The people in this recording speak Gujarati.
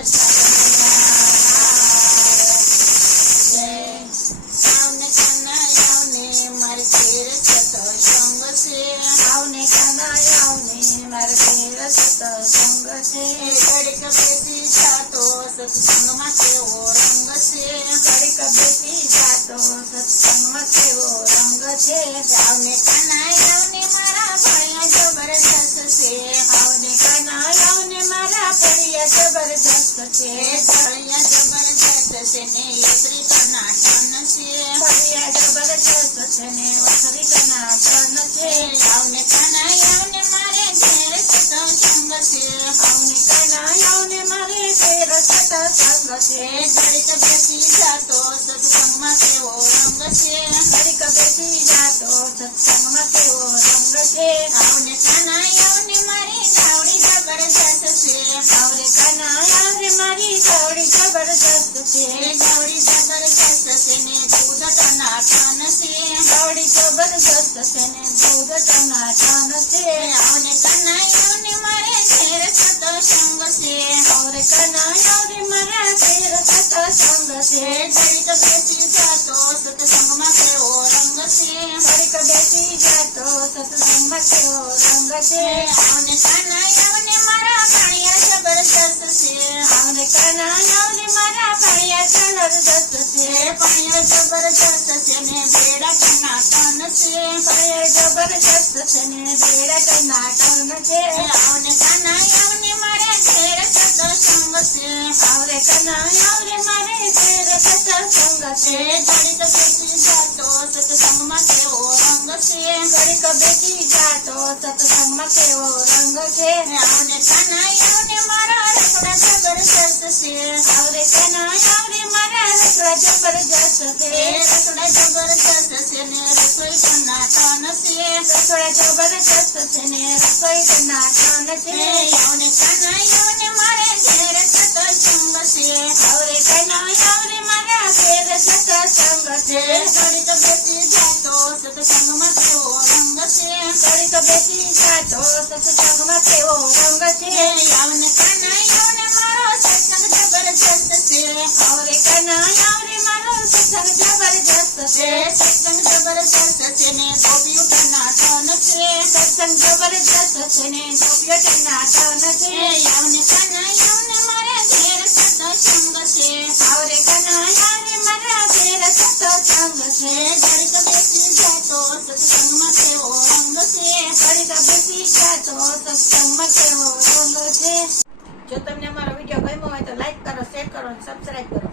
આવને કાના આવને મારે ઘેર સત્સંગ છે. આવને કાના આવને મારે ઘેર સત્સંગ છે. ઘડીક બેસી જાતો સત્સંગમાં કેવો રંગ છે. ઘડીક બેસી જાતો સત્સંગમાં કેવો રંગ છે. આવને કાના આવને મારા ભણ્યા જબરદસ્ત છે. આવને કાના આવને મારા ભણ્યા જબરદસ્ત છે. ભણ્યા જબરદસ્ત છે ને એકરી કનાટન છે. ભણ્યા જબરદસ્ત છે ને વખરી કનાટન છે. આવને કાના આવને મારે ઘેર સત્સંગ છે. આવને કાના આવને મારે ઘેર સત્સંગ છે. ઘડીક બેસી જાતો સત્સંગમાં કેવો રંગ છે. ઘડીક બેસી જાતો સત્સંગમાં કેવો રંગ છે. આવને કાના આવને મારી ગાવડી જબરદસ્ત છે. આવને કાના આવને મારી ગાવડી જબરદસ્ત છે. ગાવડી જબરદસ્ત છે ને દૂધ ટનાટન છે. ગાવડી જબરદસ્ત છે ને દૂધ ટનાટન છે. આવને કાના આવને મારે ઘેર સત્સંગ છે. આવને કાના આવને મારા ઘેર સત્સંગ છે. ઘડીક બેસી જાતો સત્સંગમાં કેવો રંગ છે. ઘડીક બેસી જાતો સત્સંગમાં કેવો રંગ છે. આવને કાના આવને મારા ભાણિયા જબરદસ્ત છે. આવને કાના આવને મારા ભાણિયા જબરદસ્ત છે. ભાણિયા જબરદસ્ત છે ને બેડા ટનાટન છે. ભાણિયા જબરદસ્ત છે ને બેડા ટનાટન છે. આવને કાના આવને મારા ઘેર સત્સંગ છે. આવને કાના આવને મારે ઘેર સત્સંગ છે. ઘડીક બેસી જાતો સત્સંગમાં કેવો રંગ છે. ઘડીક બેસી જાતો સત્સંગમાં કેવો રંગ છે. આવને કાના આવને મારા રસોડા જબરદસ્ત છે. આવને કાના આવને મારા રસોડા જબરદસ્ત છે. રસોડા જબરદસ્ત છે ને રસોઈ ટનાટન છે. રસોડા જબરદસ્ત છે ને રસોઈ ટનાટન છે. આવને કાના આવને મારે ઘેર સત્સંગ છે. આવને કાના આવને મારા ઘેર સત્સંગ છે. ઘડીક બેસી જાતો સત્સંગમાં કેવો રંગ છે. ઘડીક બેસી જાતો સત્સંગમાં કેવો રંગ છે. આવને કાના આવને મારો સત્સંગ જબરદસ્ત છે. આવને કાના આવને મારો સત્સંગ જબરદસ્ત છે. સત્સંગ જબરદસ્ત છે ને ગોપીઓ ટનાટન છે. સત્સંગ જબરદસ્ત છે ને ગોપીઓ ટનાટન છે. આવને કાના આવને મારે ઘેર સત્સંગ છે. આવને કાના આવને મારા ઘેર સત્સંગ છે. ઘડીક બેસી જાતો સત્સંગમાં કેવો રંગ છે. ઘડીક બેસી જાતો સત્સંગમાં કેવો રંગ છે. જો તમને અમારો વિડીયો ગમ્યો હોય તો લાઈક કરો, શેર કરો અને સબસ્ક્રાઇબ કરો.